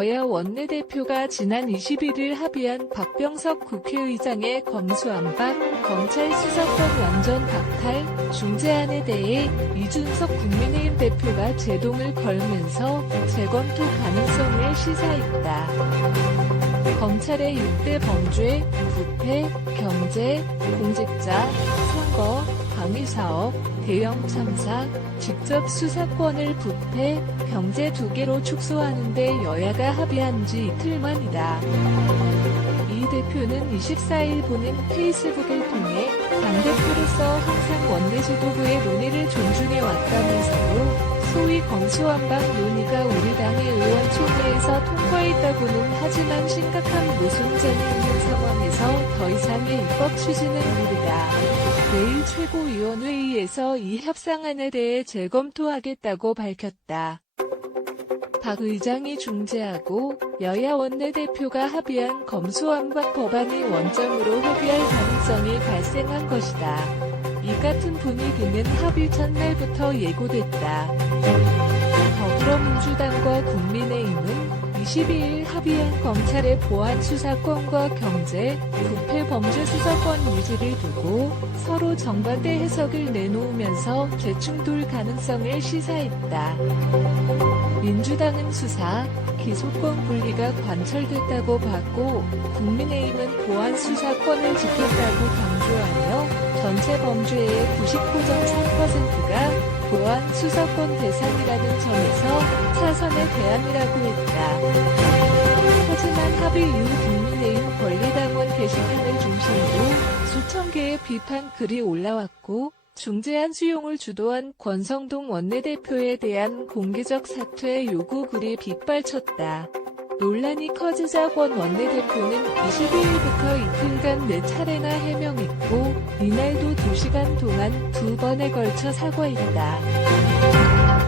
여야 원내대표가 지난 21일 합의한 박병석 국회의장의 검수안박, 검찰 수사권 완전 박탈, 중재안에 대해 이준석 국민의힘 대표가 제동을 걸면서 재검토 가능성을 시사했다. 검찰의 6대 범죄, 부패, 경제, 공직자, 선거, 방위사업, 대형 참사, 직접 수사권을 부패, 경제 2개로 축소하는 데 여야가 합의한 지 이틀 만이다. 이 대표는 24일 보낸 페이스북을 통해 당대표로서 항상 원내 지도부의 논의를 존중해 왔다면서도 소위 검수완박 논의가 우리 당의 의원총회에서 통과했다고는 하지만 심각한 모순점이 있는 상황에서 더 이상의 입법 추진은 무리다. 내일 최고위원회의에서 이 협상안에 대해 재검토하겠다고 밝혔다. 박 의장이 중재하고 여야 원내대표가 합의한 검수완박 법안이 원점으로 합의할 가능성이 발생한 것이다. 이 같은 분위기는 합의 첫날부터 예고됐다. 더불어민주당과 국민의힘은 22일 합의한 검찰의 보안 수사권과 경제, 부패 범죄 수사권 유지를 두고 서로 정반대 해석을 내놓으면서 재충돌 가능성을 시사했다. 민주당은 수사, 기소권 분리가 관철됐다고 봤고 국민의힘은 보안 수사권을 지켰다고 강조하며 전체 범죄의 99.3%가 보안 수사권 대상이라는 점에서 사선의 대안이라고 했다. 하지만 합의 이후 국민의힘 권리당원 게시판을 중심으로 수천 개의 비판 글이 올라왔고 중재안 수용을 주도한 권성동 원내대표에 대한 공개적 사퇴 요구 글이 빗발쳤다. 논란이 커지자 권 원내대표는 22일부터 이틀간 4차례나 해명했고 이날도 2시간 동안 2번에 걸쳐 사과했다.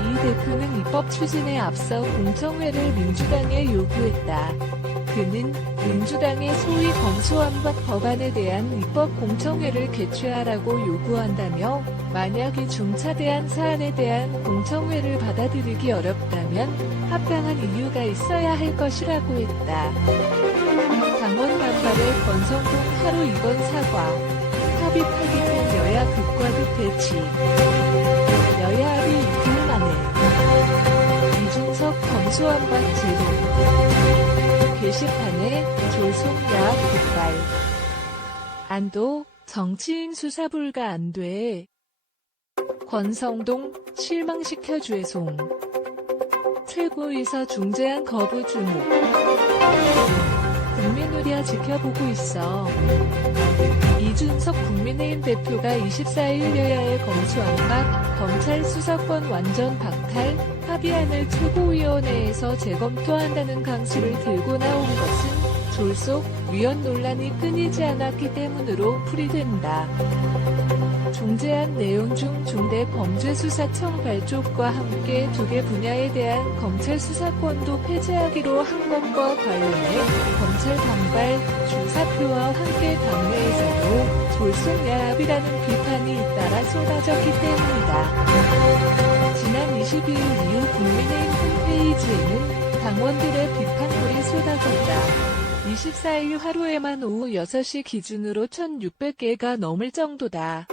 이 대표는 입법 추진에 앞서 공청회를 민주당에 요구했다. 그는 민주당의 소위 검수완박 법안에 대한 입법 공청회를 개최하라고 요구한다며 만약 이 중차대한 사안에 대한 공청회를 받아들이기 어렵다면 합당한 이유가 있어야 할 것이라고 했다. 당원 반발에 권성동 하루 이건 사과, 합의 파기된 여야 극과 극 대치, 여야 합의 이틀 만에 이준석 검수완박 제동 게시판에 졸속야합 폭발. 안도 정치인 수사 불가 안 돼. 권성동 실망시켜 죄송. 최고위서 중재안 거부 주목. 국민 우리야 지켜보고 있어. 이준석 국민의힘 대표가 24일 여야의 검수안박, 검찰 수사권 완전 박탈, 합의안을 최고위원회에서 재검토한다는 강수를 들고 나온 것은 졸속, 위헌 논란이 끊이지 않았기 때문으로 풀이된다. 중재안 내용 중 중대범죄수사청 발족과 함께 2개 분야에 대한 검찰 수사권도 폐지하기로 한 것과 관련해 검찰 반발, 주사표와 함께 당내에서도 졸속야합이라는 비판이 잇따라 쏟아졌기 때문이다. 지난 22일 이후 국민의힘 홈페이지에는 당원들의 비판글이 쏟아졌다. 24일 하루에만 오후 6시 기준으로 1,600개가 넘을 정도다.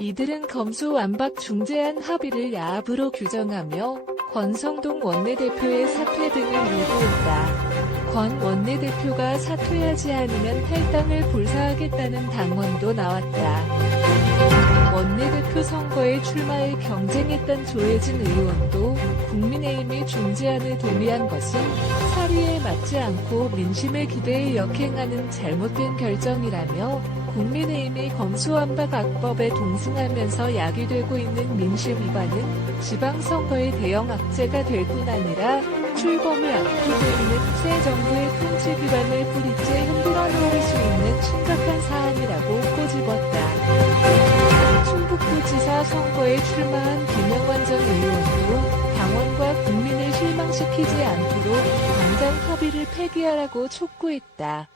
이들은 검수완박 중재안 합의를 야합으로 규정하며 권성동 원내대표의 사퇴 등을 요구했다. 권 원내대표가 사퇴하지 않으면 탈당을 불사하겠다는 당원도 나왔다. 원내대표 선거에 출마해 경쟁했던 조혜진 의원도 국민의힘이 중재안을 동의한 것은 사리에 맞지 않고 민심의 기대에 역행하는 잘못된 결정이라며 국민의힘이 검수완박 악법에 동승하면서 야기되고 있는 민심 위반은 지방선거의 대형 악재가 될 뿐 아니라 출범을 앞두고 있는 새 정부의 통치 기반을 뿌리째 흔들어 놓을 수 있는 심각한 사안이라고 꼬집었다. 충북도지사 선거에 출마한 김영환 전 의원도 당원과 국민을 실망시키지 않도록 당장 합의를 폐기하라고 촉구했다.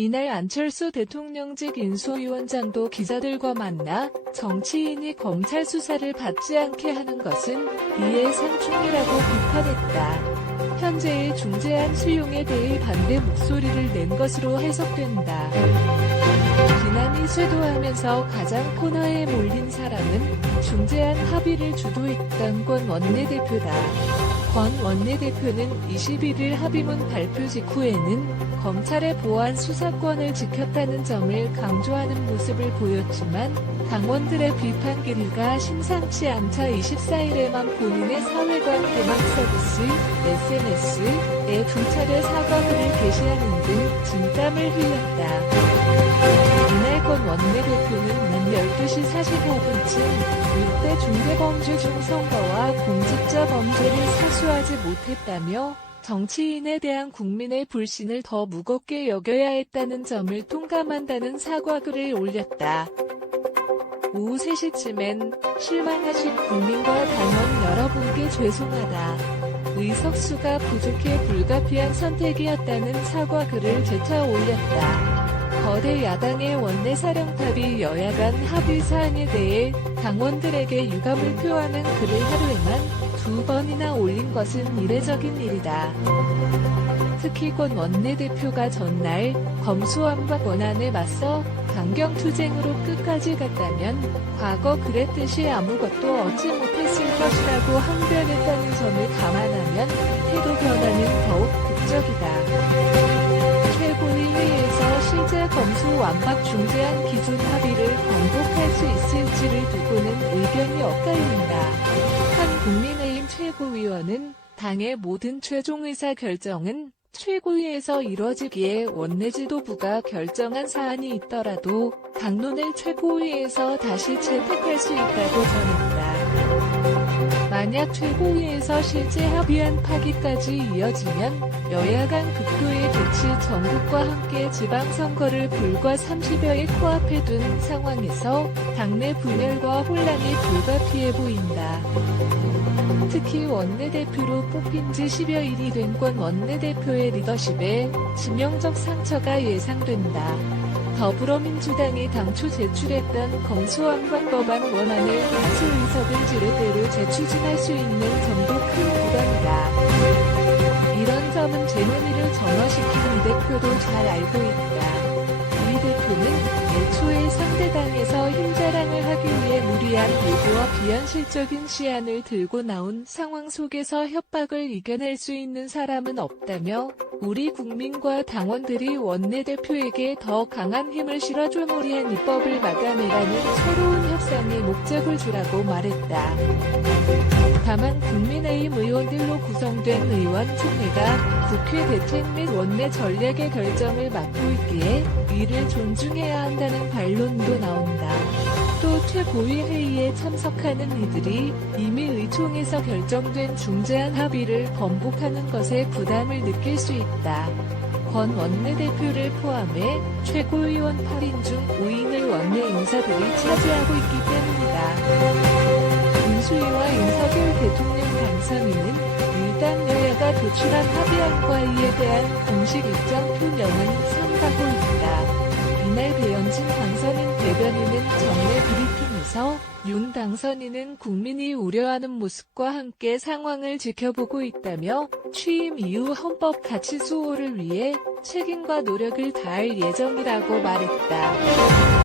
이날 안철수 대통령직 인수위원장도 기자들과 만나 정치인이 검찰 수사를 받지 않게 하는 것은 이해상충이라고 비판했다. 현재의 중재안 수용에 대해 반대 목소리를 낸 것으로 해석된다. 비난이 쇄도하면서 가장 코너에 몰린 사람은 중재안 합의를 주도했던 권 원내대표다. 권 원내대표는 21일 합의문 발표 직후에는 검찰의 보안 수사권을 지켰다는 점을 강조하는 모습을 보였지만 당원들의 비판 기류가 심상치 않자 24일에만 본인의 사회관 개방 서비스 SNS에 2차례 사과글을 게시하는 등 진땀을 흘렸다. 이날 권 원내대표는 낮 12시 45분쯤 6대 중대범죄 중 선거와 공직자 범죄를 사수하지 못했다며 정치인에 대한 국민의 불신을 더 무겁게 여겨야 했다는 점을 통감한다는 사과글을 올렸다. 오후 3시쯤엔 실망하신 국민과 당원 여러분께 죄송하다. 의석수가 부족해 불가피한 선택이었다는 사과글을 재차 올렸다. 거대 야당의 원내사령탑이 여야 간 합의 사항에 대해 당원들에게 유감을 표하는 글을 하루에만 2번이나 올린 것은 이례적인 일이다. 특히 권 원내대표가 전날 검수완박 원안에 맞서 강경투쟁으로 끝까지 갔다면 과거 그랬듯이 아무것도 얻지 못했을 것이라고 항변했다는 점을 감안하면 태도 변화는 더욱 극적이다. 최고위 회의에서 실제 검수완박 중재안 기준 합의를 번복할 수 있을지를 두고는 의견이 엇갈린다. 한 국민의힘 최고위원은 당의 모든 최종 의사 결정은 최고위에서 이뤄지기에 원내 지도부가 결정한 사안이 있더라도 당론을 최고위에서 다시 채택할 수 있다고 전했다. 만약 최고위에서 실제 합의안 파기까지 이어지면 여야 간 극도의 대치 전국과 함께 지방선거를 불과 30여일 코앞에 둔 상황에서 당내 분열과 혼란이 불가피해 보인다. 특히 원내대표로 뽑힌 지 10여일이 된 권 원내대표의 리더십에 치명적 상처가 예상된다. 더불어민주당이 당초 제출했던 검수완박 법안 원안을 다수 의석을 지렛대로 재추진할 수 있는 점도 큰 부담이다. 이런 점은 제 논의를 정화시킨 이 대표도 잘 알고 있다. 이 대표는 애초에 상대당에서 힘자랑을 하기 위해 무리한 요구와 비현실적인 시안을 들고 나온 상황 속에서 협박을 이겨낼 수 있는 사람은 없다며 우리 국민과 당원들이 원내대표에게 더 강한 힘을 실어줄 무리한 입법을 막아내라는 새로운 협상의 목적을 주라고 말했다. 다만 국민의힘 의원들로 구성된 의원총회가 국회 대책 및 원내 전략의 결정을 맡고 있기에 이를 존중해야 한다는 반론도 나온다. 또 최고위 회의에 참석하는 이들이 이미 의총에서 결정된 중재안 합의를 번복하는 것에 부담을 느낄 수 있다. 권 원내대표를 포함해 최고위원 8인 중 5인을 원내 인사들이 차지하고 있기 때문이다. 인수위와 윤석열 대통령 당선인은 일단 여야가 도출한 합의안과 이에 대한 공식 입장 표명은 삼가고 있다. 이날 배현진 당선인 대변인은 정례 브리핑에서 윤 당선인은 국민이 우려하는 모습과 함께 상황을 지켜보고 있다며 취임 이후 헌법 가치 수호를 위해 책임과 노력을 다할 예정이라고 말했다.